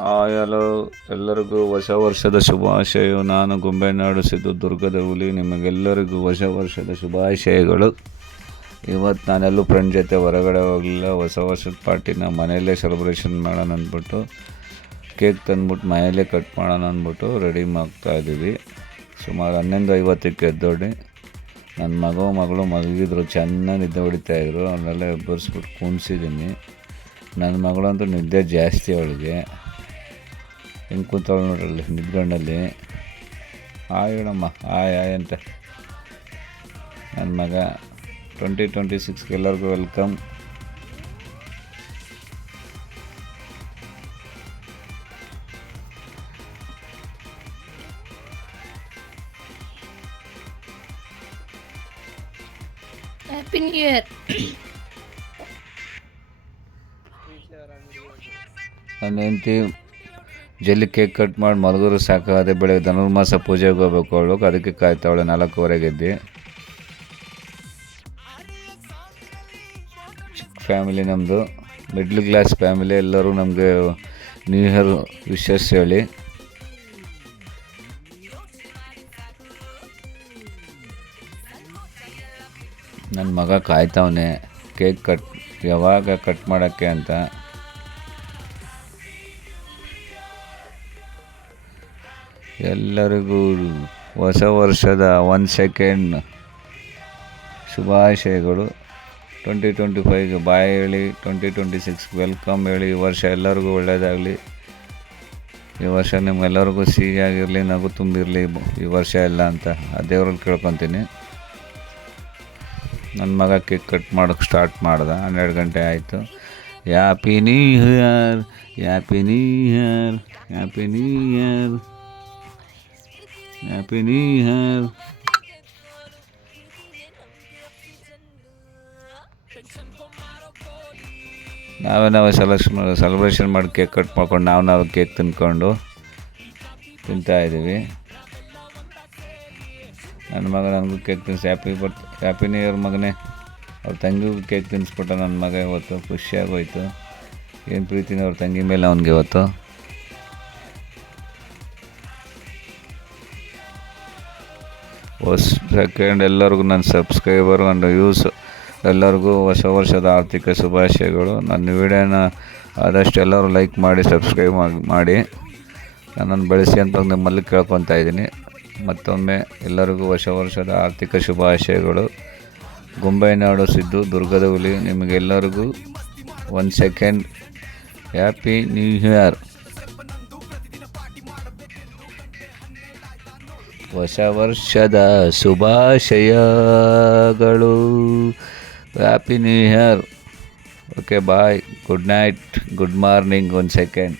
Hi hello, ಎಲ್ಲರಿಗೂ ಹೊಸ ವರ್ಷದ ಶುಭಾಶಯ. ನಾನು ಗೊಂಬೆನಾಡು ಸಿದ್ದು ದುರ್ಗದ ಹುಲಿ. ನಿಮಗೆಲ್ಲರಿಗೂ ಹೊಸ ವರ್ಷದ ಶುಭಾಶಯಗಳು. ಇವತ್ತು ನಾನೆಲ್ಲೂ ಫ್ರೆಂಡ್ ಜೊತೆ ಹೊರಗಡೆ ಹೋಗಲಿಲ್ಲ. ಹೊಸ ವರ್ಷದ ಪಾರ್ಟಿನ ಮನೆಯಲ್ಲೇ ಸೆಲೆಬ್ರೇಷನ್ ಮಾಡೋಣ ಅಂದ್ಬಿಟ್ಟು ಕೇಕ್ ತಂದ್ಬಿಟ್ಟು ಮನೆಯಲ್ಲೇ ಕಟ್ ಮಾಡೋಣ ಅಂದ್ಬಿಟ್ಟು ರೆಡಿ ಮಾಡ್ತಾಯಿದ್ದೀವಿ. ಸುಮಾರು 11:50ಕ್ಕೆ ಎದ್ದೋಡಿ ನನ್ನ ಮಗಳು ಮಲಗಿದ್ರು, ಚೆನ್ನಾಗಿ ನಿದ್ದೆ ಹೊಡಿತಾಯಿದ್ರು. ಅವನ್ನೆಲ್ಲ ಎಬ್ಬರಿಸ್ಬಿಟ್ಟು ಕೂಣಿಸಿದ್ದೀನಿ. ನನ್ನ ಮಗಳಂತೂ ನಿದ್ದೆ ಜಾಸ್ತಿ ಅವಳಿಗೆ. ಹೆಂಗೆ ಕೂತವಳು ನೋಡ್ರಲ್ಲಿ ನಿದ್ಗಣ್ಣಲ್ಲಿ. ಹಾಯ್ ಹೇಳಮ್ಮ, ಹಾಯ್ ಅಂತ. ನನ್ನ ಮಗ 2026 ಎಲ್ಲರಿಗೂ ವೆಲ್ಕಮ್. Happy new year. ನನ್ನ ಹೆಂಡತಿ ಜಲ್ದಿ ಕೇಕ್ ಕಟ್ ಮಾಡಿ ಮಲಗೋರು ಸಾಕು. ಅದೇ ಬೆಳಗ್ಗೆ ಧನುರ್ಮಾಸ ಪೂಜೆಗೆ ಹೋಗ್ಬೇಕು ಅವಳು, ಅದಕ್ಕೆ ಕಾಯ್ತಾವಳೆ. 4:15 ಎದ್ದು. ಚಿಕ್ಕ ಫ್ಯಾಮಿಲಿ ನಮ್ಮದು, ಮಿಡ್ಲ್ ಕ್ಲಾಸ್ ಫ್ಯಾಮಿಲಿ. ಎಲ್ಲರೂ ನಮಗೆ ನ್ಯೂ ಇಯರ್ ವಿಶಸ್ ಹೇಳಿ. ನನ್ನ ಮಗ ಕಾಯ್ತಾವನೆ ಕೇಕ್ ಯಾವಾಗ ಕಟ್ ಮಾಡೋಕ್ಕೆ ಅಂತ. ಎಲ್ಲರಿಗೂ ಹೊಸ ವರ್ಷದ 1 ಸೆಕೆಂಡ್ ಶುಭಾಶಯಗಳು. 2025ಗೆ ಬಾಯ್ ಹೇಳಿ, 2026 ವೆಲ್ಕಮ್ ಹೇಳಿ. ಈ ವರ್ಷ ಎಲ್ಲರಿಗೂ ಒಳ್ಳೆಯದಾಗಲಿ. ಈ ವರ್ಷ ನಿಮ್ಗೆಲ್ಲರಿಗೂ ಸಿಹಿಯಾಗಿರಲಿ, ನಗು ತುಂಬಿರಲಿ ಈ ವರ್ಷ ಎಲ್ಲ ಅಂತ ಆ ದೇವ್ರಲ್ಲಿ ಕೇಳ್ಕೊತೀನಿ. ನನ್ನ ಮಗ ಕೇಕ್ ಕಟ್ ಮಾಡೋಕ್ಕೆ ಸ್ಟಾರ್ಟ್ ಮಾಡ್ದೆ. 12 ಗಂಟೆ ಆಯಿತು. Happy new year, happy new year, happy new year, happy new year. ನಾವೇ ಸೆಲೆಬ್ರೇಷನ್ ಮಾಡಿ ಕೇಕ್ ಕಟ್ ಮಾಡ್ಕೊಂಡು ನಾವು ಕೇಕ್ ತಿಂದ್ಕೊಂಡು ತಿಂತಾಯಿದ್ದೀವಿ. ನನ್ನ ಮಗ ನನಗೂ ಕೇಕ್ ತಿನ್ನಿಸಿ ಹ್ಯಾಪಿ ನ್ಯೂ ಇಯರ್ ಮಗನೇ. ಅವ್ರ ತಂಗಿಗೂ ಕೇಕ್ ತಿನ್ನಿಸ್ಬಿಟ್ಟ ನನ್ನ ಮಗ ಇವತ್ತು. ಖುಷಿಯಾಗೋಯ್ತು. ಏನು ಪ್ರೀತಿನ ಅವ್ರ ತಂಗಿ ಮೇಲೆ ಅವನಿಗೆ ಇವತ್ತು. ಸೆಕೆಂಡ್ ಎಲ್ಲರಿಗೂ ನನ್ನ ಸಬ್ಸ್ಕ್ರೈಬರ್ ಆ್ಯಂಡ್ ಯೂಸ್ ಎಲ್ಲರಿಗೂ ಹೊಸ ವರ್ಷದ ಆರ್ಥಿಕ ಶುಭಾಶಯಗಳು. ನನ್ನ ವಿಡಿಯೋನ ಆದಷ್ಟು ಎಲ್ಲರೂ ಲೈಕ್ ಮಾಡಿ, ಸಬ್ಸ್ಕ್ರೈಬ್ ಮಾಡಿ ನನ್ನನ್ನು ಬೆಳೆಸಿ ಅಂತ ನಿಮ್ಮಲ್ಲಿ ಕೇಳ್ಕೊತಾ ಇದ್ದೀನಿ. ಮತ್ತೊಮ್ಮೆ ಎಲ್ಲರಿಗೂ ಹೊಸ ವರ್ಷದ ಆರ್ಥಿಕ ಶುಭಾಶಯಗಳು. ಗೊಂಬೆನಾಡು ಸಿದ್ದು ದುರ್ಗದ ಹುಲಿ. ನಿಮಗೆಲ್ಲರಿಗೂ 1 ಸೆಕೆಂಡ್ ಹ್ಯಾಪಿ ನ್ಯೂ ಇಯರ್. ಹೊಸ ವರ್ಷದ ಶುಭಾಶಯಗಳು. Happy new year. Okay bye, good night, good morning. 1 second.